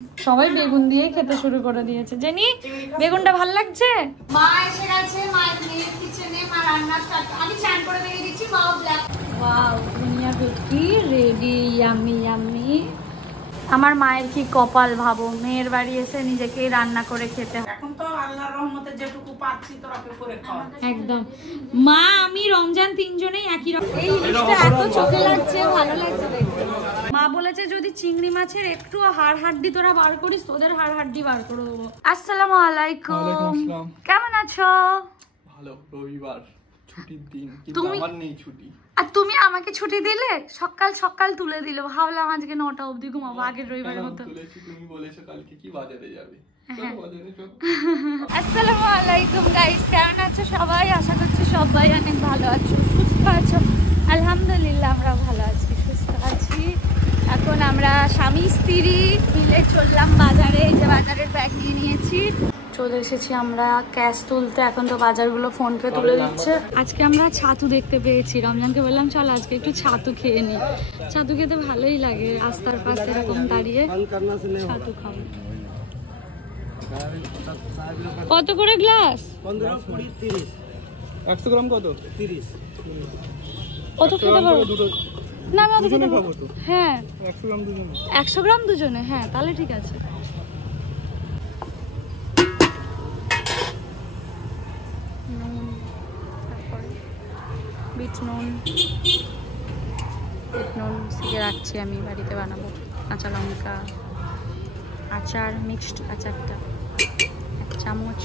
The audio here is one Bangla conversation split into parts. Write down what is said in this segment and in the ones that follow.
সবাই বেগুন দিয়ে খেতে শুরু করে দিয়েছে। জেনি, বেগুনটা ভালো লাগছে? মা এসে গেছে, মায়ের কিচেনে, মা রান্না স্টার্ট। আমি চান করে দিয়ে দিচ্ছি, মাও ব্ল্যাক। ওয়াও, ধনিয়া ভেটকি রেডি, ইয়াম্মি ইয়াম্মি। আমার মায়ের কি কপাল ভাবো, মেয়ের বাড়ি এসে নিজেকেই রান্না করে খেতে হয়। এখন তো আল্লাহর রহমতে যেটুকু পাচ্ছি তোরা করে খাও। একদম। মা আমি রমজান তিনজনেই একই রকম। এই ইলিশটা এত চোখে লাগছে, ভালো লাগছে দেখতে। মা বলেছে যদি চিংড়ি মাছের একটু হাড় হাড্ডি তোরা বার করিস, তোদের হাড় হাড্ডি বার করে দেবো। আসসালামু আলাইকুম, কেমন আছো? ভালো। রবিবার ছুটির দিন, কিন্তু আমার নেই ছুটি। আর তুমি আমাকে ছুটি দিলে, সকাল সকাল তুলে দিলে। ভাবলাম আজকে 9টা অবধি ঘুমাবো, আগের রবিবারের মতো। তুমি বলেছো কালকে কি বাজারে যাবে। আসসালামু আলাইকুম গাইস, কেমন আছো সবাই? আশা করছি সবাই অনেক ভালো আছো, সুস্থ আছো। আলহামদুলিল্লাহ আমরা ভালো আছি, সুস্থ আছি। এখন আমরা স্বামী স্ত্রী মিলে চললাম বাজারে। এই যে বাজারের ব্যাগ নিয়ে নিয়েছি, চলে এসেছি আমরা ক্যাশ তুলতে। এখন তো বাজারগুলো ফোন পে তুলে দিচ্ছে। আজকে আমরা ছাতু দেখতে পেয়েছি, রমজানকে বললাম চল আজকে একটু ছাতু খেয়ে নিই। ছাতু খেতে ভালোই লাগে, রাস্তার পাশে এরকম দাঁড়িয়ে ছাতু খাবো। কত করে গ্লাস? 15, 20, 30। 100 গ্রাম কত? 30। কত খেতে পারো? না আমি অত খেতে পারবো। হ্যাঁ 100 গ্রাম দুজনে। 100 গ্রাম দুজনে, হ্যাঁ তাহলে ঠিক আছে। নুন, তারপরে বিট নুন, শিখে রাখছি আমি, বাড়িতে বানাবো। কাঁচা লঙ্কা, আচার, মিক্সড আচারটা 1 চামচ,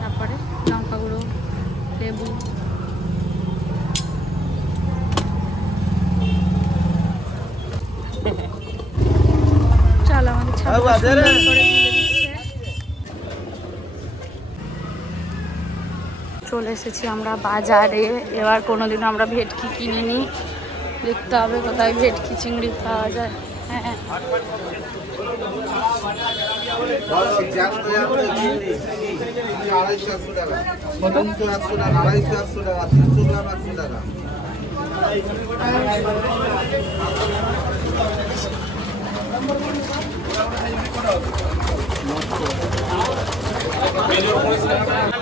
তারপরে লঙ্কা গুঁড়ো, লেবু, চলো আমাদের ছাতুটা সুন্দর করে দিয়ে দিচ্ছে। চলে এসেছি আমরা বাজারে। এবার কোনোদিনও আমরা ভেটকি কিনিনি, দেখতে হবে কোথায় ভেটকি চিংড়ি পাওয়া যায়। হ্যাঁ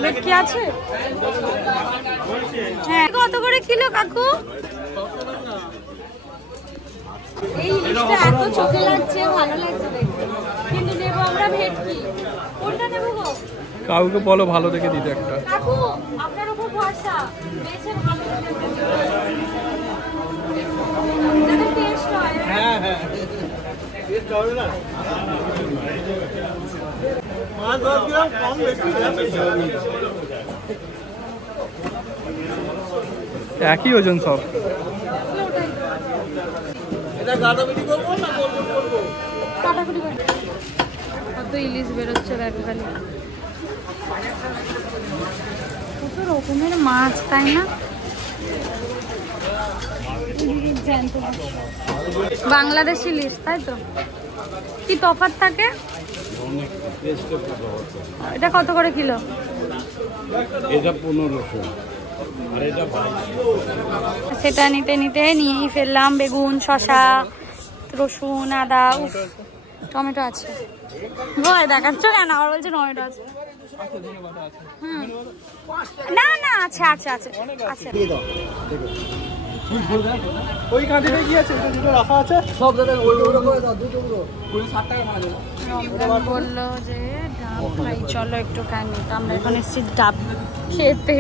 ভেটকি আছে? হ্যাঁ কত করে কিলো কাকু? এই ইলিশটা এত চোখে লাগছে, ভালো লাগছে দেখতে, কিন্তু নেবো আমরা ভেটকি। কোনটা নেবো গো? কাউকে বলো ভালো দেখে দিতে একটা। কাকু আপনার উপর ভরসা, বেশি ভালো দেখে যাতে টেস্ট হয়। হ্যাঁ হ্যাঁ টেস্ট হবে না। 5-10 গ্রাম কম বেশি একই ওজন সব। এটা কাটাকুটি করবো না করবো? কাটাকুটি করে। কত ইলিশ বেরোচ্ছে দেখো খালি, কত রকমের মাছ, তাই না? বাংলাদেশি ইলিশ, তাই তো? কি তফাৎ থাকে? এটা কত করে কিলো? এটা 1500 আর এটা 2200। সেটা নিতে নিতে নিয়েই ফেললাম বেগুন, শসা, রসুন, আদা, টমেটো আছে। ভয় দেখাচ্ছ কেন? আবার বলছে টমেটো আছে। না না আছে আছে আছে আছে। ওই কাঁদিতে কি আছে? এটা দুটো রাখা আছে সব দাদা। ওই করে দাও দুটো পুরো 60 টাকা মাল। রমজান বললো যে ডাব খাই, চলো একটু খাইনি। তো আমরা এখন এসেছি ডাব খেতে।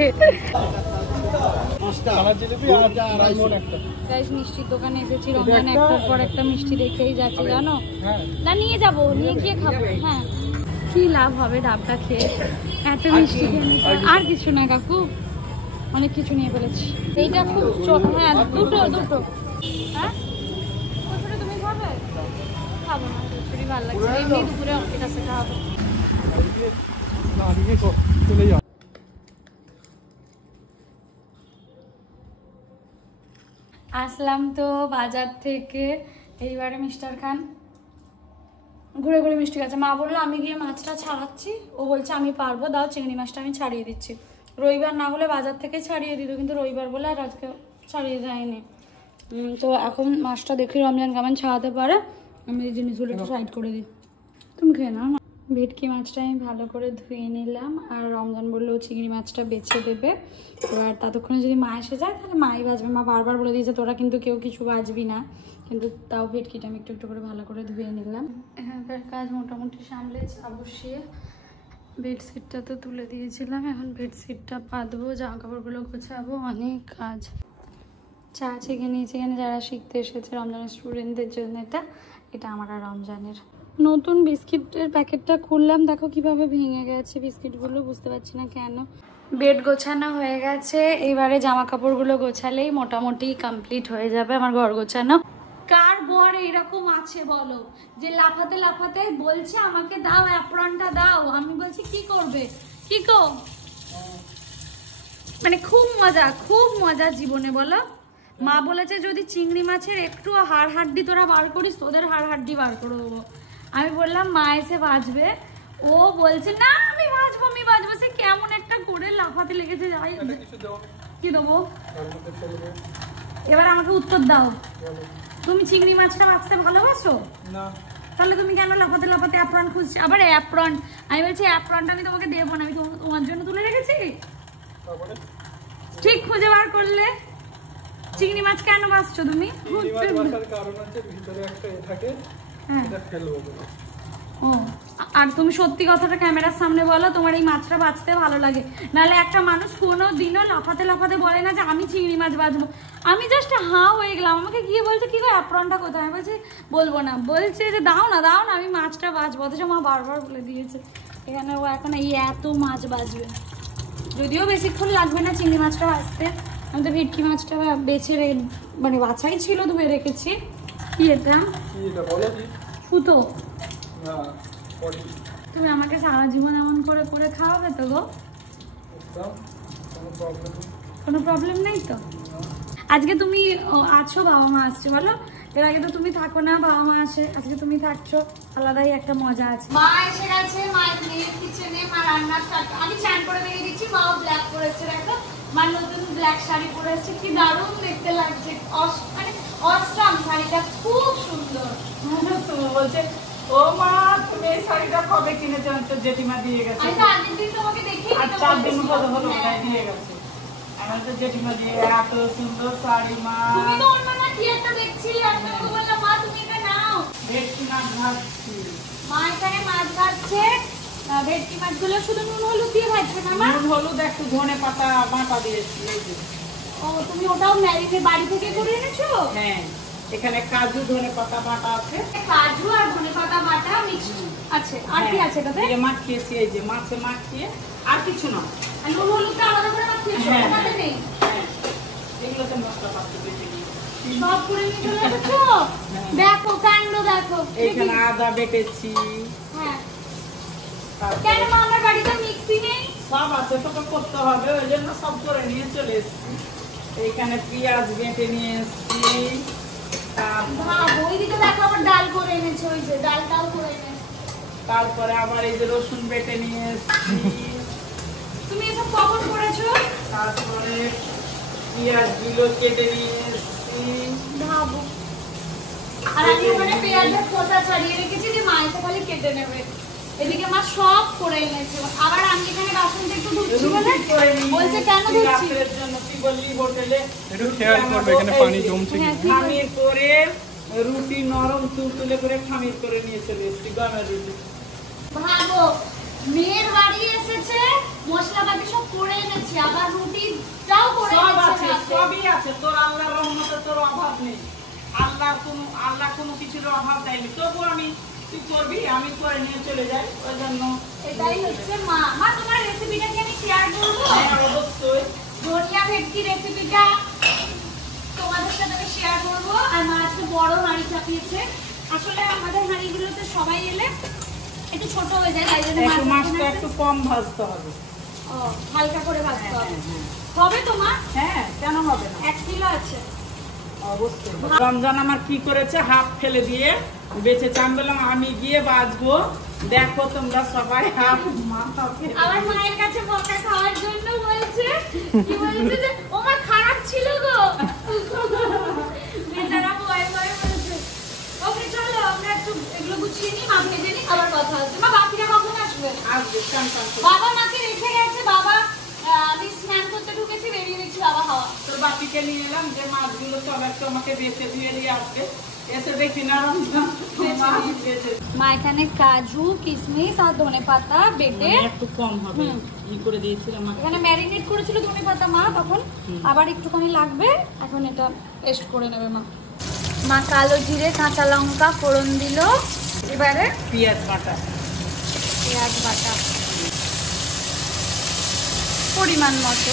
গাইস মিষ্টির দোকানে এসেছি, রমজান একটার পর একটা মিষ্টি রেখেই যাচ্ছে জানো। না নিয়ে যাবো, নিয়ে গিয়ে খাবো। হ্যাঁ কি লাভ হবে ডাবটা খেয়ে, এত মিষ্টি খেয়ে। আর কিছু না কাকু, অনেক কিছু নিয়ে ফেলেছি। এইটা খুব হ্যাঁ দুটো দুটো। হ্যাঁ কচুরি তুমি খাবে? খাবো না কচুরি, ভালো লাগছে। এমনি দুপুরে এটা সেটা হবে। চলে যাও। আসলাম তো বাজার থেকে, এইবারে মিস্টার খান ঘুরে ঘুরে মিষ্টি খাচ্ছে। মা বললো আমি গিয়ে মাছটা ছাড়াচ্ছি, ও বলছে আমি পারবো, দাও চিংড়ি মাছটা আমি ছাড়িয়ে দিচ্ছি। রবিবার না হলে বাজার থেকে ছাড়িয়ে দিত, কিন্তু রবিবার বলে আর আজকে ছাড়িয়ে যায়নি। তো এখন মাছটা দেখি রমজান কেমন ছাড়াতে পারে। আমি এই জিনিসগুলো একটু সাইড করে দিই, তুমি খেয়ে নাও না। ভেটকি মাছটা আমি ভালো করে ধুয়ে নিলাম, আর রমজান বললো চিংড়ি মাছটা বেছে দেবে। এবার ততক্ষণে যদি মা এসে যায় তাহলে মাই ভাজবে। মা বারবার বলে দিয়েছে তোরা কিন্তু কেউ কিছু ভাজবি না, কিন্তু তাও ভেটকিটা আমি একটু একটু করে ভালো করে ধুয়ে নিলাম। এখানকার কাজ মোটামুটি সামলে বসিয়ে বেডশিটটা তো তুলে দিয়েছিলাম, এখন বেডশিটটা পাতবো, জামা কাপড়গুলো গোছাবো, অনেক কাজ। চা ছেঁকে নিয়েছি এখানে যারা শিখতে এসেছে রমজানের স্টুডেন্টদের জন্য। এটা আমার আর রমজানের। নতুন বিস্কিটের প্যাকেটটা খুললাম, দেখো কিভাবে ভেঙে গেছে বিস্কিটগুলো, বুঝতে পারছি না কেন। বেড গোছানো হয়ে গেছে, এইবারে জামা কাপড়গুলো গোছালেই মোটামুটি কমপ্লিট হয়ে যাবে আমার ঘর গোছানো। কার বর এইরকম আছে বলো, যে লাফাতে লাফাতে বলছে আমাকে দাও অ্যাপ্রনটা দাও, আমি বলছি কি করবে, কি কো মানে খুব মজা জীবনে বলো। মা বলেছে যদি চিংড়ি মাছের একটু হাড় হাড্ডি তোরা বার করিস তোদের হাড় হাড্ডি বার করে দেবো। আমি বললাম মা এসে বাজবে, ও বলছে না আমি বাজবো, সে কেমন একটা করে লাফাতে লেগেছে। যাই কি দেবো এবার আমাকে উত্তর দাও, তুমি চিংড়ি মাছটা বাঁচতে ভালোবাসো না, তাহলে তুমি কেন লাফাতে লাফাতে অ্যাপ্রন খুঁজছি? আবার অ্যাপ্রন, আমি বলছি অ্যাপ্রনটা আমি তোমাকে দেবো না, আমি তোমার জন্য তুলে রেখেছি। ঠিক খুঁজে বার করলে চিংড়ি মাছ কেন বাঁচছো তুমি? ও আর তুমি সত্যি কথাটা ক্যামেরার সামনে বলো, তোমার এই মাছটা বাঁচতে ভালো লাগে, নাহলে একটা মানুষ কোনো দিনও লাফাতে লাফাতে বলে না যে আমি চিংড়ি মাছ বাঁচবো। আমি জাস্ট হাঁ হয়ে গেলাম, আমাকে গিয়ে বলছে কি গো অ্যাপ্রনটা কোথায়? আমি বলছি বলবো না, বলছে যে দাও না আমি মাছটা বাঁচবো, অথচ মা বারবার বলে দিয়েছে। এখানে ও এখন এই এত মাছ বাঁচবে, যদিও বেশিক্ষণ লাগবে না চিংড়ি মাছটা বাঁচতে। আমি তো ভেটকি মাছটা বেছে মানে বাছাই ছিল, ধুয়ে রেখেছি। কি এটা ফুটো? তুমি আমাকে সারা জীবন এমন করে করে খাওয়াবে তো গো? কোনো প্রবলেম নেই তো? আজকে তুমি আছো, বাবা মা আসছে বলো, এর আগে তো তুমি থাকো না, বাবা মা আসে, আজকে তুমি থাকছো, আলাদাই একটা মজা আছে। মা এসে গেছে, মায়ের মেয়ের কিচেনে, মা রান্না স্টার্ট। আমি চান করে বেরিয়ে দিচ্ছি, মাও ব্ল্যাক পরেছে, দেখো মার নতুন ব্ল্যাক শাড়ি পরে এসেছে, কি দারুণ দেখতে লাগছে, মানে অসম শাড়িটা খুব সুন্দর। বলছে ও মা তুমি এই শাড়িটা কবে কিনেছো? তো জেঠিমা দিয়ে গেছে। আমি তো আগের দিন তোমাকে দেখি, আর 4 দিন হলো দিয়ে গেছে। আমার তো জেঠিমা দিয়ে এত সুন্দর শাড়ি মা। তুমি তো অন্য না কি একটা দেখছিলে, আমি তো বললাম মা তুমি এটা নাও। ভেটকি মাছ ভাজছি, মা এখানে মাছ ভাজছে, ভেটকি মাছগুলো শুধু নুন হলুদ দিয়ে ভাজছে না মা? নুন হলুদ একটু ধনে পাতা বাটা দিয়েছি। এই যে ও তুমি ওটাও ম্যারিনেট বাড়ি থেকে করে এনেছো? হ্যাঁ, এখানে কাজু ধনে পাতা বাটা আছে, কাজু আর ধনে পাতা বাটা মিক্সড আছে। আর কি আছে এটাতে? এই যে মাখিয়েছি, এই যে মাছে মাখিয়ে, আর কিছু না। আর নুন হলুদটা আলাদা করে মাখিয়েছো? হ্যাঁ, ওটাতে নেই? হ্যাঁ, এগুলোতে মশলা পাতি বেটে নিয়েছি। সব করে নিয়ে চলে এসেছো? দেখো কাণ্ড দেখো। এখানে আদা বেটেছি। হ্যাঁ, কেন মা আমার বাড়িতে মিক্সি নেই? সব আছে, তোকে করতে হবে, ওই জন্য সব করে নিয়ে চলে এসেছি। এইখানে পেঁয়াজ বেটে নিয়ে এসেছি, ওইদিকে দেখো আবার ডাল করে এনেছো, ওই যে ডালটাও করে এনেছো। তারপরে আবার এই যে রসুন বেটে নিয়ে এসেছি। তুমি এসব কখন করেছো? তারপরে পেঁয়াজ গুলো কেটে নিয়ে এসেছি। ভাবো, আর আমি ওখানে পেঁয়াজের খোসা ছাড়িয়ে রেখেছি যে মা এসে খালি কেটে নেবে। এদিকে মা সব করে এনেছে, আবার আমি এখানে বাসনটা একটু ধুচ্ছি বলে বলছে কেন ধুচ্ছি? রাতের জন্য তুই বললি হোটেলে একটু খেয়াল করবে, এখানে পানি জমছে। খামির করে রুটি নরম তুলতুলে করে খামির করে নিয়ে চলে এসেছি, গমের রুটি। ভাবো মেয়ের বাড়ি এসেছে, মশলাপাতি সব করে এনেছি, আবার রুটিটাও করে সব আছে, এনেছে। সবই আছে, তোর আল্লাহর রহমতে তোর অভাব নেই। আল্লাহ কোনো কিছুর অভাব দেয়নি, তবু তুই করবি, আমি করে নিয়ে চলে যাই, ওই জন্য এটাই হচ্ছে মা। মা তোমার রেসিপিটা কি আমি শেয়ার করবো? হ্যাঁ, অবশ্যই ধনিয়া ভেটকি রেসিপিটা তোমাদের সাথে আমি শেয়ার করবো। আর মা আজকে বড় হাঁড়ি চাপিয়েছে, আসলে আমাদের হাঁড়িগুলোতে সবাই এলে একটু ছোট হয়ে যায়, তাই জন্য মাছটা একটু কম ভাজতে হবে। ও হালকা করে ভাজতে হবে। হবে তো মা? হ্যাঁ, কেন হবে না, 1 কিলো আছে। অবশ্যই। রমজান আমার কি করেছে, হাফ ফেলে দিয়ে বেঁচেছে। আমি বললাম আমি গিয়ে বাঁচবো, দেখো তোমরা সবাই হাফ মাথা ফেলে। আমার মায়ের কাছে বকা খাওয়ার জন্য বলছে, কি বলছে যে ও মা খারাপ ছিল গো, বেচারা ভয় ভয় বলছে। ওকে চলো আমরা এগুলো গুছিয়ে নি, মা ভেজে নি, আবার কথা আছে। মা বাকিরা কখন আসবে? আসবে চান টান করে। বাবা মাকে রেখে গেছে, বাবা আমি স্নান করতে ঢুকেছি, বেরিয়ে গেছি বাবা হাওয়া। তোর বাপিকে নিয়ে এলাম যে মাছগুলো সব একটু আমাকে বেছে ধুয়ে দিয়ে আসবে। এসে দেখি না রমজান মাছ বেছে। মা এখানে কাজু কিশমিশ আর ধনেপাতা বেটে মানে একটু কম হবে ই করে দিয়েছিলাম। এখানে ম্যারিনেট করেছিল ধনেপাতা মা, তখন আবার একটুখানি লাগবে, এখন এটা পেস্ট করে নেবে মা। মা কালো জিরে কাঁচা লঙ্কা ফোড়ন দিল, এবারে পেঁয়াজ বাটা, পেঁয়াজ বাটা পরিমাণ মতো।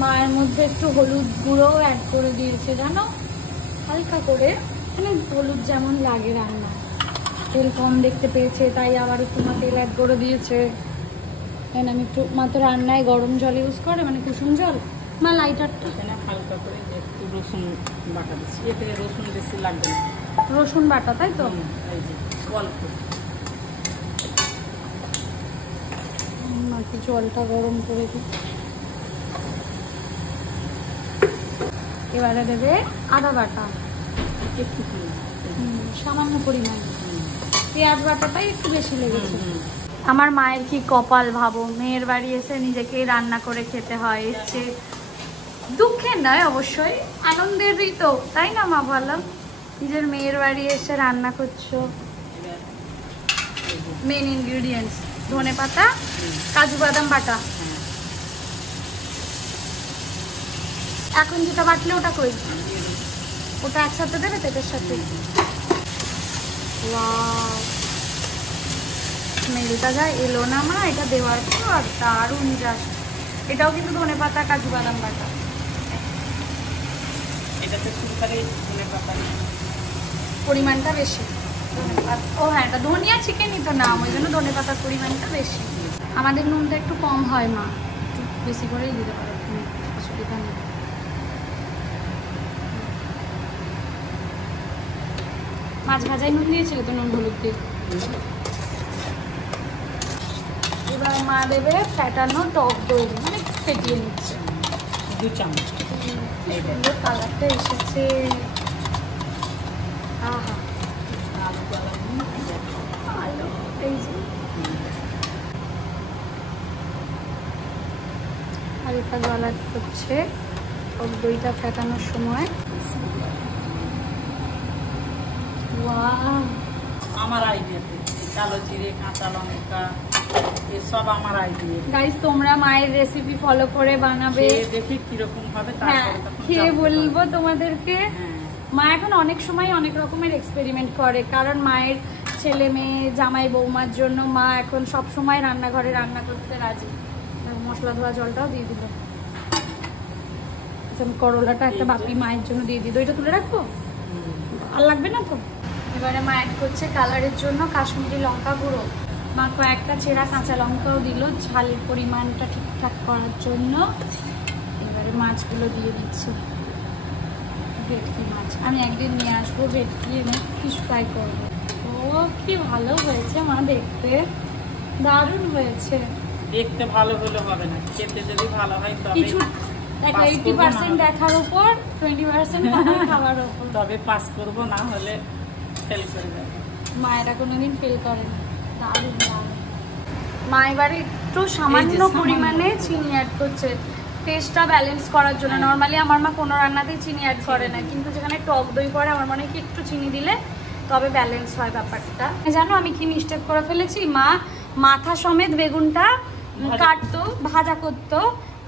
মায়ের মধ্যে একটু হলুদ গুঁড়ো অ্যাড করে দিয়েছে জানো, হালকা করে, মানে হলুদ যেমন লাগে রান্না। তেল কম দেখতে পেয়েছে তাই আবার একটু মা তেল অ্যাড করে দিয়েছে। কারণ আমি একটু, মা তো রান্নায় গরম জল ইউজ করে, মানে কুসুম জল। মা লাইটারটা এখানে হালকা করে একটু রসুন বাটা দিচ্ছি, এতে রসুন বেশি লাগবে না। রসুন বাটা, তাই তো? এই যে অল্প মাকে জলটা গরম করে দিই। এবারে দেবে আদা বাটা একটু সামান্য পরিমাণ, পেঁয়াজ বাটাটাই একটু বেশি লেগেছে। আমার মায়ের কি কপাল ভাবো, মেয়ের বাড়ি এসে নিজেকেই রান্না করে খেতে হয়। এসছে দুঃখের নয় অবশ্যই, আনন্দেরই তো, তাই না মা বলো? নিজের মেয়ের বাড়ি এসে রান্না করছো। মেন ইনগ্রিডিয়েন্টস ধনেপাতা, কাজু বাদাম বাটা। এখন যেটা বাটলে ওটা কই, ওটা একসাথে দেবে তেলের সাথে। ওয়াও, স্মেলটা যা এলো না মা এটা দেওয়ার পর, দারুণ জাস্ট। এটাও কিন্তু ধনেপাতা কাজু বাদাম বাটা। এটাতে সুপারি ধনেপাতা পরিমাণটা বেশি। ও হ্যাঁ, এটা ধনিয়া চিকেনই তো নাম, ওই জন্য ধনেপাতার পরিমাণটা বেশি। আমাদের নুনটা একটু কম হয় মা, একটু বেশি করেই দিতে পারো, অসুবিধা নেই। মাছ ভাজায় নুন দিয়েছিল তো, নুন হলুদ দিয়ে। এবার মা দেবে ফ্যাটানো টক দই, মানে ফেটিয়ে নিচ্ছে। 2 চামচ। এই সুন্দর কালারটা এসেছে, আহা। আলু, এই যে হালকা গলা করছে টক দইটা ফেটানোর সময়। ওয়াও, আমার আইডিয়াতে কালো জিরে কাঁচা লঙ্কা এসব আমার আইডিয়া। গাইস তোমরা মায়ের রেসিপি ফলো করে বানাবে, দেখি কিরকম হবে, হ্যাঁ তারপরে তখন খেয়ে জানতে বলবো পারবো। তোমাদেরকে। হ্যাঁ। মা এখন অনেক সময় অনেক রকমের এক্সপেরিমেন্ট করে, কারণ মায়ের ছেলে মেয়ে জামাই বৌমার জন্য মা এখন সব সময় রান্নাঘরে রান্না করতে রাজি। মশলা ধোয়া জলটাও দিয়ে দিল, করলাটা একটা বাপি মায়ের জন্য দিয়ে দিই। দইটা তুলে রাখবো, আর লাগবে না তো। এবারে মা অ্যাড করছে কালারের জন্য কাশ্মীরি লঙ্কা গুঁড়ো। মা কয়েকটা ছেঁড়া কাঁচা লঙ্কাও দিল ঝালের পরিমাণটা ঠিকঠাক করার জন্য। এবারে মাছগুলো দিয়ে দিচ্ছি, ভেটকি মাছ। আমি একদিন নিয়ে আসবো ভেটকি এনে ফিশ ফ্রাই করবো। ও কি ভালো হয়েছে মা, দেখতে দারুণ হয়েছে। দেখতে ভালো হলে হবে না, খেতে যদি ভালো হয় তবে কিছু দেখো 80% দেখার উপর, 20% খাবার উপর। তবে পাস করবো, না হলে ফেল করে যাবে। মায়েরা কোনোদিন ফেল করে না। দারুণ দারুণ। মা এবারে একটু সামান্য সামান্য পরিমাণে চিনি অ্যাড করছে টেস্টটা ব্যালেন্স করার জন্য। নর্মালি আমার মা কোনো রান্নাতেই চিনি অ্যাড করে না, কিন্তু যেখানে টক দই পড়ে আমার মনে হয় কি একটু চিনি দিলে তবে ব্যালেন্স হয় ব্যাপারটা। জানো আমি কি মিস্টেক করে ফেলেছি, মা মাথা সমেত বেগুনটা কাটতো, ভাজা করতো,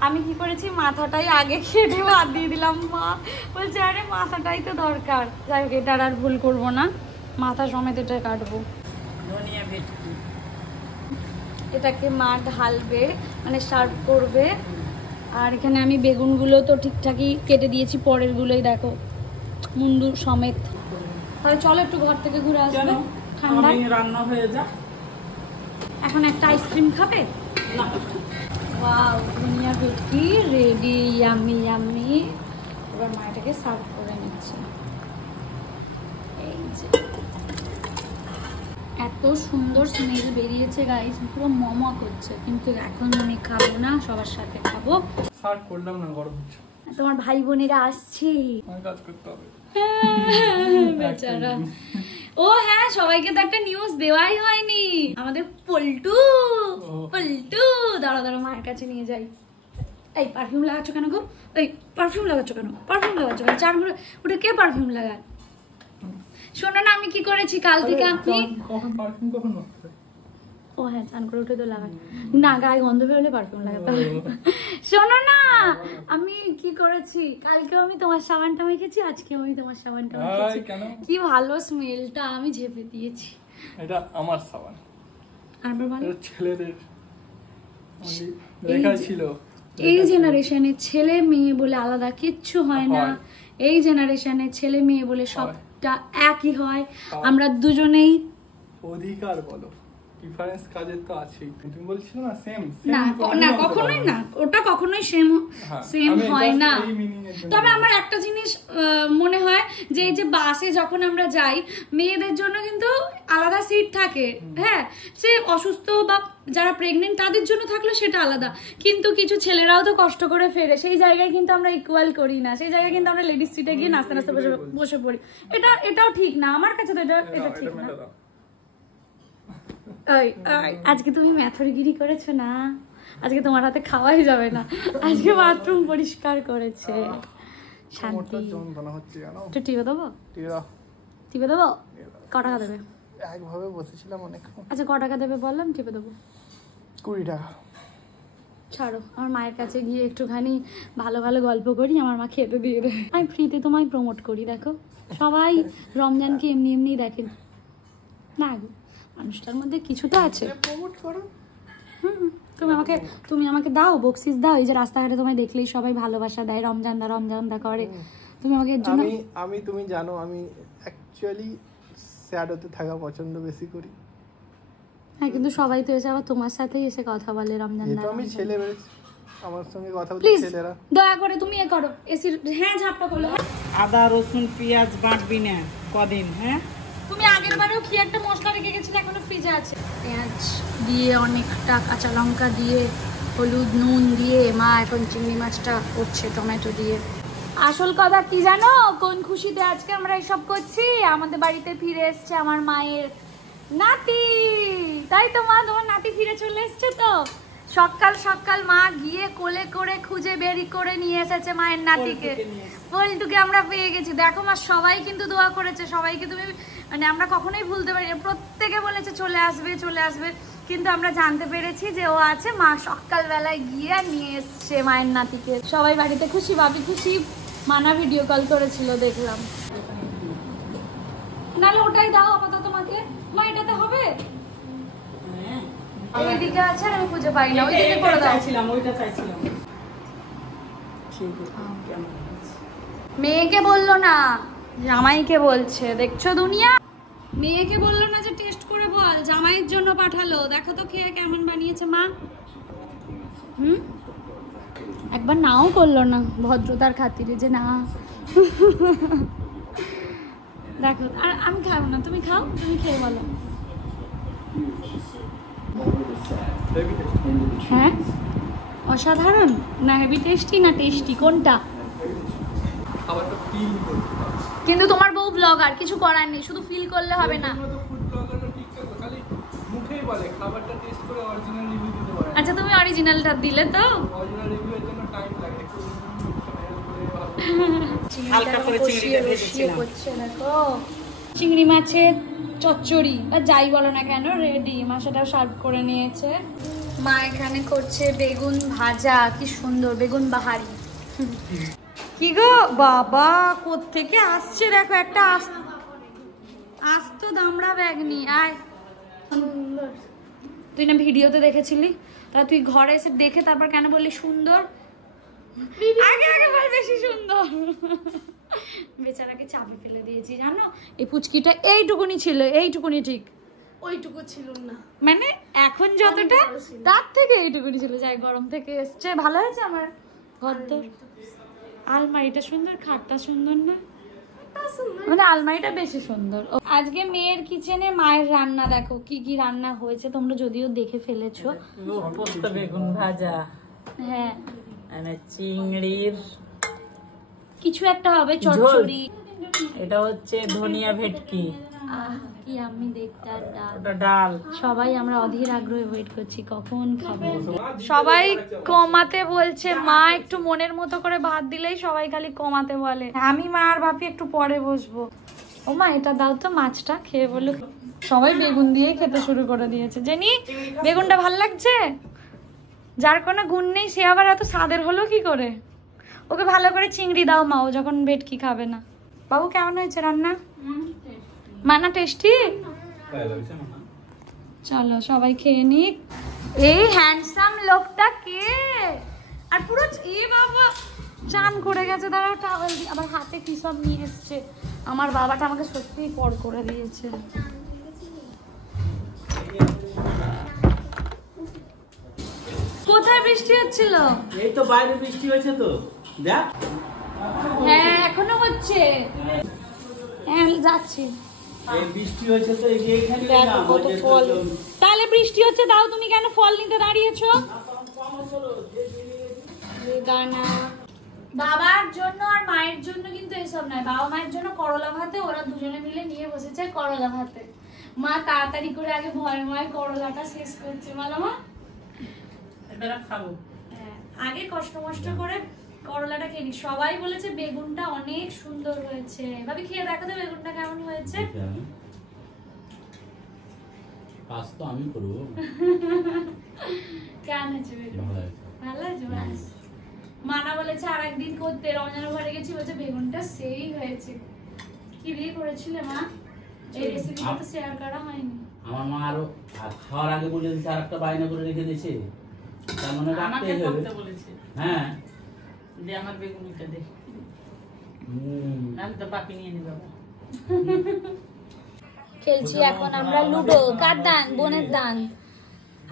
আমি কি করেছি মাথাটাই আগে কেটে বাদ দিয়ে দিলাম। মা বলছে আরে মাথাটাই তো দরকার। যাই হোক, এটা আর ভুল করবো না, মাথা সমেত এটা কাটবো। ধনিয়া ভেটকি এটাকে মা ঢালবে, মানে সার্ভ করবে। আর এখানে আমি বেগুনগুলো তো ঠিকঠাকই কেটে দিয়েছি, পরের গুলোই দেখো মুন্ডু সমেত। তাহলে চলো একটু ঘর থেকে ঘুরে আসবে, ঠান্ডা। আমি রান্না হয়ে যা। এখন একটা আইসক্রিম খাবে? না, ওয়াও, ধনিয়া ভেটকি রেডি, ইয়ামি ইয়ামি। এবার মা এটাকে সার্ভ করে নিচ্ছে। এই যে এত সুন্দর স্মেল বেরিয়েছে গাইস, পুরো মমা করছে। কিন্তু এখন আমি খাবো না, সবার সাথে খাবো। সার্ভ করলাম না, গরম হচ্ছে। তোমার ভাই বোনেরা আসছে, আমার কাজ করতে হবে। বেচারা। ও হ্যাঁ, সবাইকে তো একটা নিউজ দেওয়াই হয়নি। আমাদের পল্টু দাঁড়া মায়ের কাছে নিয়ে যাই। এই পারফিউম লাগাচ্ছ কেন গো? এই পারফিউম লাগাচ্ছ কেন? চার ঘুরে ওটা কে পারফিউম লাগায়? শোনো না, আমি কি করেছি কাল থেকে। আপনি ও হ্যাঁ, চান করে উঠে তো লাগাই না, গায়ে গন্ধ বেরোলে পারফিউম লাগাতে হবে। শোনো না, আমি কি করেছি, কালকে আমি তোমার সাবানটা মেখেছি, আজকে আমি তোমার সাবানটা মেখেছি। কি ভালো স্মেলটা, আমি ঝেপে দিয়েছি। এটা আমার সাবান, আমার মানে ছেলেদের লেখা ছিল। এই জেনারেশনে ছেলে মেয়ে বলে আলাদা কিচ্ছু হয় না। এই জেনারেশনে ছেলে মেয়ে বলে সবটা একই হয়। আমরা দুজনেই অধিকার বলো, ডিফারেন্স কাজের তো আছেই। তুমি বলছিলে না সেম না কখনোই না, ওটা কখনোই সেম হয় না। তবে আমার একটা জিনিস মনে হয় যে এই যে বাসে যখন আমরা যাই, মেয়েদের জন্য কিন্তু আলাদা সিট থাকে। হ্যাঁ, সে অসুস্থ বা যারা প্রেগনেন্ট তাদের জন্য থাকলো সেটা আলাদা, কিন্তু কিছু ছেলেরাও তো কষ্ট করে ফেরে, সেই জায়গায় কিন্তু আমরা ইকুয়াল করি না। সেই জায়গায় কিন্তু আমরা লেডিস সিটে গিয়ে নাস্তা বসে পড়ি। এটাও ঠিক না, আমার কাছে তো এটা ঠিক না। আজকে তুমি ম্যাথরগিরি করেছো না, আজকে তোমার হাতে খাওয়াই যাবে না। আজকে বাথরুম পরিষ্কার করেছে। শান্তি। একটু টিপে দেবো? টিপে দেবো? ক টাকা দেবে? একভাবে বসেছিলাম অনেক। আচ্ছা, ক টাকা দেবে বললাম, টিপে দেবো? 20 টাকা। ছাড়ো, আমার মায়ের কাছে গিয়ে একটুখানি ভালো ভালো গল্প করি, আমার মা খেতে দিয়ে দেবে। আমি ফ্রিতে তোমায় প্রমোট করি, দেখো সবাই রমজানকে এমনি এমনি দেখেন না, মানুষটার মধ্যে কিছু তো আছে। তুমি আমাকে দাও, বকশিস দাও। এই যে রাস্তাঘাটে তোমায় দেখলেই সবাই ভালোবাসা দেয়, রমজান দা করে। তুমি আমাকে এর জন্য আমি তুমি জানো আমি অ্যাকচুয়ালি শ্যাডোতে থাকা পছন্দ বেশি করি। হ্যাঁ, কিন্তু সবাই তো এসে আবার তোমার সাথেই এসে কথা বলে রমজান দা। আমি ছেলে বেরেছি, আমার সঙ্গে কথা বলতে ছেলেরা। দয়া করে তুমি এ করো, এসির হ্যাঁ ঝাপটা করো। আদা রসুন পেঁয়াজ বাটবি না কদিন? হ্যাঁ, তুমি আগের বারেও কি একটা মশলা রেখে গেছিলে, এখনো ফ্রিজে আছে। পেঁয়াজ দিয়ে, অনেকটা কাঁচা লঙ্কা দিয়ে, হলুদ নুন দিয়ে মা এখন চিংড়ি মাছটা করছে টমেটো দিয়ে। আসল কথা কি জানো, কোন খুশিতে আজকে আমরা এসব করছি? আমাদের বাড়িতে ফিরে এসছে আমার মায়ের নাতি। তাই তো মা, তোমার নাতি ফিরে চলে এসছে তো। সকাল সকাল মা গিয়ে কোলে করে খুঁজে বেরি করে নিয়ে এসেছে মায়ের নাতিকে। পল্টুকে আমরা পেয়ে গেছি। দেখো মা, সবাই কিন্তু দোয়া করেছে, সবাইকে তুমি মানে আমরা কখনোই ভুলতে পারি না। প্রত্যেকে বলেছে চলে আসবে, কিন্তু আমরা জানতে পেরেছি যে ও আছে। মা সকালবেলায় গিয়ে নিয়ে এসছে মায়ের নাতিকে। সবাই বাড়িতে খুশি, ভাবি খুশি। মানা ভিডিও কল করেছিল, দেখলাম। নাহলে ওটাই দাও আপাতত মাকে। মা এটাতে হবে? এইদিকে আছে, আমি খুঁজে পাই না, ওইদিকে করে দাও। ওইটা চাইছিলাম। মেয়েকে বললো না, জামাইকে বলছে। দেখছো দুনিয়া, মেয়েকে বললো না যে টেস্ট করে বল, জামাইয়ের জন্য পাঠালো। দেখো তো খেয়ে কেমন বানিয়েছে মা। একবার নাও করলো না ভদ্রতার খাতিরে, যে না। দেখো, আর আমি খাবো না, তুমি খাও, তুমি খেয়ে বলো। হ্যাঁ, অসাধারণ না হেভি টেস্টি না টেস্টি, কোনটা? কিন্তু তোমার বউ ব্লগার, কিছু করার নেই, শুধু ফিল করলে হবে না। আচ্ছা, তুমি অরিজিনালটা দিলে তো। চিংড়ি মাছের চচ্চড়ি বা যাই বলো না কেন রেডি, মা সেটাও সার্ভ করে নিয়েছে। মা এখানে করছে বেগুন ভাজা, কি সুন্দর বেগুন বাহারি। কি গো বাবা, কোত্থেকে আসছে দেখো, একটা আস্ত দামড়া ব্যাগ নিয়ে আয়। তুই না ভিডিওতে দেখেছিলি, তা তুই ঘরে এসে দেখে তারপর কেন বললি সুন্দর? আগে বল বেশি সুন্দর। বেচারাকে চাপে ফেলে দিয়েছি জানো। এই পুচকিটা এইটুকুনি ছিল, এইটুকুনি ঠিক, ওইটুকু ছিল না, মানে এখন যতটা তার থেকে এইটুকুনি ছিল। যাই, গরম থেকে এসছে, ভালো হয়েছে আমার ঘরদোর। আলমারিটা সুন্দর, খাটটা সুন্দর না, মানে আলমারিটা বেশি সুন্দর। আজকে মেয়ের কিচেনে মায়ের রান্না, দেখো কি কি রান্না হয়েছে, তোমরা যদিও দেখে ফেলেছো। পোস্ত বেগুন ভাজা, হ্যাঁ, চিংড়ির কিছু একটা হবে চচ্চড়ি, এটা হচ্ছে ধনিয়া ভেটকি, কি আমি দেখতে আর ডাল। ওটা ডাল। সবাই আমরা অধীর আগ্রহে ওয়েট করছি কখন খাবো। সবাই কমাতে বলছে, মা একটু মনের মতো করে ভাত দিলেই সবাই খালি কমাতে বলে। আমি মা আর বাপি একটু পরে বসবো। ও মা এটা দাও তো, মাছটা খেয়ে বলো। সবাই বেগুন দিয়েই খেতে শুরু করে দিয়েছে। জেনি বেগুনটা ভাল লাগছে? যার কোনো গুণ নেই সে আবার এত স্বাদের হলো কি করে? ওকে ভালো করে চিংড়ি দাও মা, ও যখন ভেটকি খাবে না। বাবু কেমন হয়েছে রান্না? মানা টেস্টি? চলো সবাই খেয়ে নিক। এই হ্যান্ডসাম লোকটা কে? আর পুরো এ বাবা চান করে গেছে। দাঁড়াও টাওয়েল দিয়ে, আবার হাতে কি সব নিয়ে এসছে। আমার বাবাটা আমাকে সত্যিই পর করে দিয়েছে। কোথায় বৃষ্টি হচ্ছিল? এই তো বাইরে বৃষ্টি হয়েছে তো, দেখ। হ্যাঁ এখনো হচ্ছে। হ্যাঁ আমি যাচ্ছি। এই বৃষ্টি হয়েছে তো, এই যে এখানে দেখো কত ফল। তাহলে বৃষ্টি হচ্ছে, দাও তুমি কেন ফল নিতে দাঁড়িয়েছো? গানা বাবার জন্য আর মায়ের জন্য কিন্তু এসব নয়। বাবা মায়ের জন্য করলা ভাতে, ওরা দুজনে মিলে নিয়ে বসেছে করলা ভাতে। মা তাড়াতাড়ি করে আগে ভয় ভয় করলাটা শেষ করছে। বলো মা, এবার খাবো। হ্যাঁ আগে কষ্ট কষ্ট করে করলাটা খেয়ে নি। সবাই বলেছে বেগুনটা অনেক সুন্দর হয়েছে। ভাবি খেয়ে দেখো তো বেগুনটা কেমন হয়েছে। পাস তো আমি করব। কেমন হয়েছে বেগুন? ভালো হয়েছে। মানা বলেছে আর একদিন করতে, রমজানের ঘরে গেছি, বলছে বেগুনটা সেই হয়েছে। কি দিয়ে করেছিলে মা? এই রেসিপিটা তো শেয়ার করা হয়নি। আমার মা আরো খাওয়ার আগে বলে দিয়েছে আর একটা বায়না করে রেখে দিয়েছে, তার মানে রাখতেই হবে। হ্যাঁ দে আমার বেগুনিটা দে, আমি তো বাপি নিয়ে নিব। খেলছি এখন আমরা লুডো। কার দান? বোনের দান।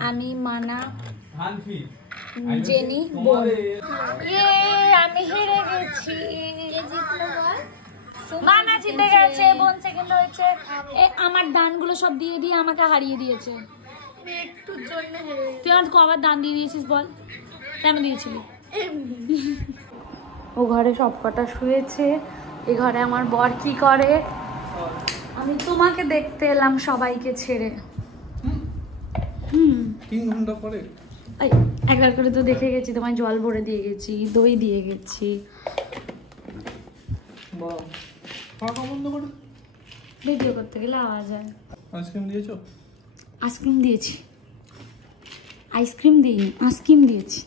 আমি মানা জেনি বোন। আমি হেরে গেছি। মানা জিতে গেছে, বোন সেকেন্ড হয়েছে। আমার দানগুলো সব দিয়ে দিয়ে আমাকে হারিয়ে দিয়েছে। একটুর জন্য হেরে তুই আমার কবার দান দিয়ে দিয়েছিস বল? কেন দিয়েছিলি? ও ঘরে সব কটা শুয়েছে। এ ঘরে আমার বর কি করে? আমি তোমাকে দেখতে এলাম সবাইকে ছেড়ে। 3 ঘন্টা পরে একবার করে তো দেখে গেছি, তোমায় জল ভরে দিয়ে গেছি, দই দিয়ে গেছি। ভিডিও করতে গেলে আওয়াজ হয়। আইসক্রিম দিয়েছো? আইসক্রিম দিয়েছি। আইসক্রিম দিইনি, আইসক্রিম দিয়েছি।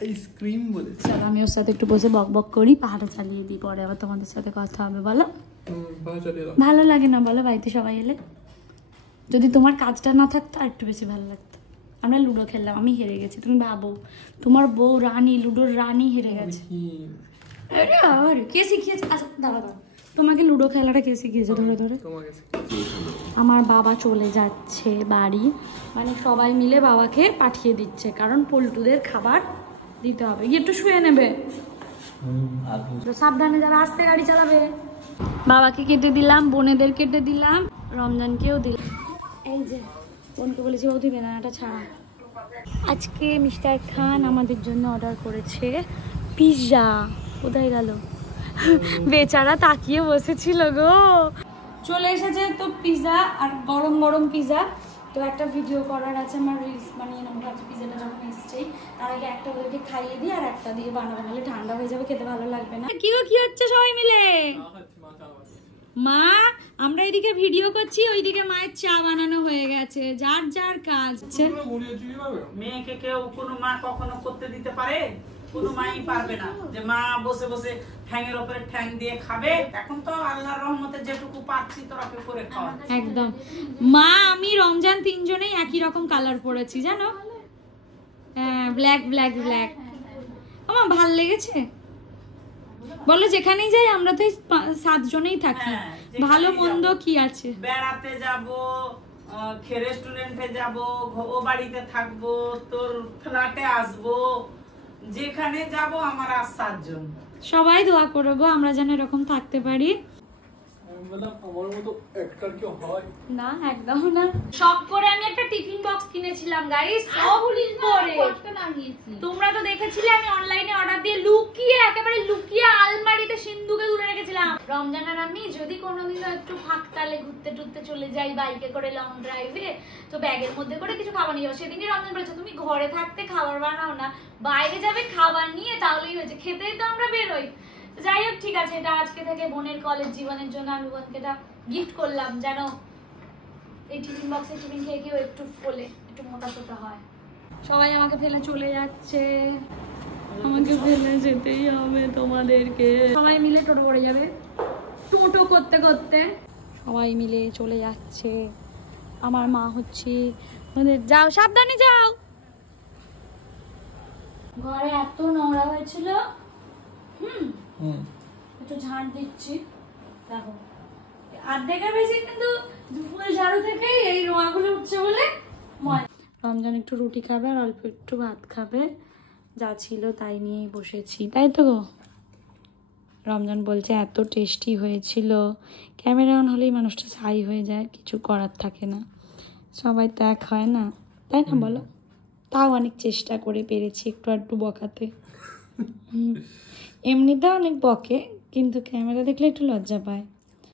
আইসক্রিম বলেছি। চলো আমি ওর সাথে একটু বসে বক বক করি, পাহাড়ে চালিয়ে দিই, পরে আবার তোমাদের সাথে কথা হবে। বলো ভালো লাগে না বলো বাড়িতে সবাই এলে? যদি তোমার কাজটা না থাকতো আর একটু বেশি ভালো লাগতো। আমরা লুডো খেললাম, আমি হেরে গেছি। তুমি ভাবো তোমার বউ রানী, লুডোর রানী হেরে গেছে। কে শিখিয়েছে? আচ্ছা দাঁড়া দাঁড়া, তোমাকে লুডো খেলাটা কে শিখিয়েছে? ধরে ধরে আমার বাবা চলে যাচ্ছে বাড়ি, মানে সবাই মিলে বাবাকে পাঠিয়ে দিচ্ছে, কারণ পল্টুদের খাবার দিতে হবে। গিয়ে একটু শুয়ে নেবে, সাবধানে যাবে, আস্তে গাড়ি চালাবে। বাবাকে কেটে দিলাম, বোনেদের কেটে দিলাম, রমজানকেও দিলাম। এই যে বোনকে বলেছি বৌদি বেনানাটা ছাড়া। আজকে মিস্টার খান আমাদের জন্য অর্ডার করেছে পিৎজা। কোথায় গেল? বেচারা তাকিয়ে বসেছিল গো। চলে এসেছে তো পিৎজা, আর গরম গরম পিৎজা। তো একটা ভিডিও করার আছে, আমার রিলস বানিয়ে নেবো ভাবছি। পিৎজাটা যখন এসছেই তার আগে একটা ওদেরকে খাইয়ে দিই, আর একটা দিয়ে বানাবো, নাহলে ঠান্ডা হয়ে যাবে, খেতে ভালো লাগবে না। কি হচ্ছে সবাই মিলে? মা আমরা এদিকে ভিডিও করছি, ওইদিকে মায়ের চা বানানো হয়ে গেছে। যার যার কাজ। মেয়েকে কেউ কোনো মা কখনো করতে দিতে পারে? কোনো মাই পারবে না যে মা বসে বসে ঠ্যাঙের উপরে ঠ্যাং দিয়ে খাবে। এখন তো আল্লাহর রহমতে যেটুকু পাচ্ছি তোরা করে খাওয়া। একদম। মা আমি রমজান তিনজনেই একই রকম কালার পরেছি জানো? হ্যাঁ ব্ল্যাক ব্ল্যাক ব্ল্যাক। আমার ভাল লেগেছে। বলো যেখানেই যাই আমরা তো 7 জনেই থাকি, ভালো মন্দ কি আছে? বেড়াতে যাব, রেস্টুরেন্টে যাব, ও বাড়িতে থাকবো, তোর ফ্ল্যাটে আসবো, যেখানে যাব আমার আর 7 জন। সবাই দোয়া করো গো আমরা যেন এরকম থাকতে পারি। বললাম আমার মতো একটার কি হয় না একদম না। শখ করে আমি একটা টিফিন বক্স কিনেছিলাম গাইস, সব করে। তোমরা তো দেখেছিলে আমি অনলাইনে অর্ডার দিয়ে একেবারে লুকিয়ে আলমারিতে সিন্ধুকে তুলে রেখেছিলাম। রমজান আর আমি যদি কোনোদিন একটু ফাঁকতালে ঘুরতে টুরতে চলে যাই বাইকে করে লং ড্রাইভে, তো ব্যাগের মধ্যে করে কিছু খাবার নিয়ে যাবো। সেদিনই রমজান বলেছে তুমি ঘরে থাকতে খাবার বানাও না, বাইরে যাবে খাবার নিয়ে, তাহলেই হয়েছে। খেতেই তো আমরা বেরোই। যাই হোক ঠিক আছে, এটা আজকে থেকে বোনের কলেজ জীবনের জন্য আমি বোনকে এটা গিফট করলাম, যেন এই টিফিন বক্সে টিফিন খেয়ে খেয়েও একটু ফোলে, একটু মোটা সোটা হয়। সবাই আমাকে ফেলে চলে যাচ্ছে, আমাকে ফেলে যেতেই হবে তোমাদেরকে। সবাই মিলে টোটো করে যাবে, টোটো করতে করতে সবাই মিলে চলে যাচ্ছে। আমার মা হচ্ছে যাও সাবধানে যাও। ঘরে এত নোংরা হয়েছিল, একটু ঝাড় দিচ্ছি, দেখো অর্ধেকের বেশি কিন্তু ফুল ঝাড়ু থেকে এই রোয়াগুলো উঠছে বলে। রমজান একটু রুটি খাবে আর অল্প একটু ভাত খাবে, যা ছিল তাই নিয়েই বসেছি, তাই তো গো? রমজান বলছে এত টেস্টি হয়েছিল, ক্যামেরা অন হলেই মানুষটা ছাই হয়ে যায়, কিছু করার থাকে না, সবাই তো এক হয় না, তাই না বলো? তাও অনেক চেষ্টা করে পেরেছি একটু একটু বকাতে। এমনিতে অনেক বকে, কিন্তু ক্যামেরা দেখলে একটু লজ্জা পায়।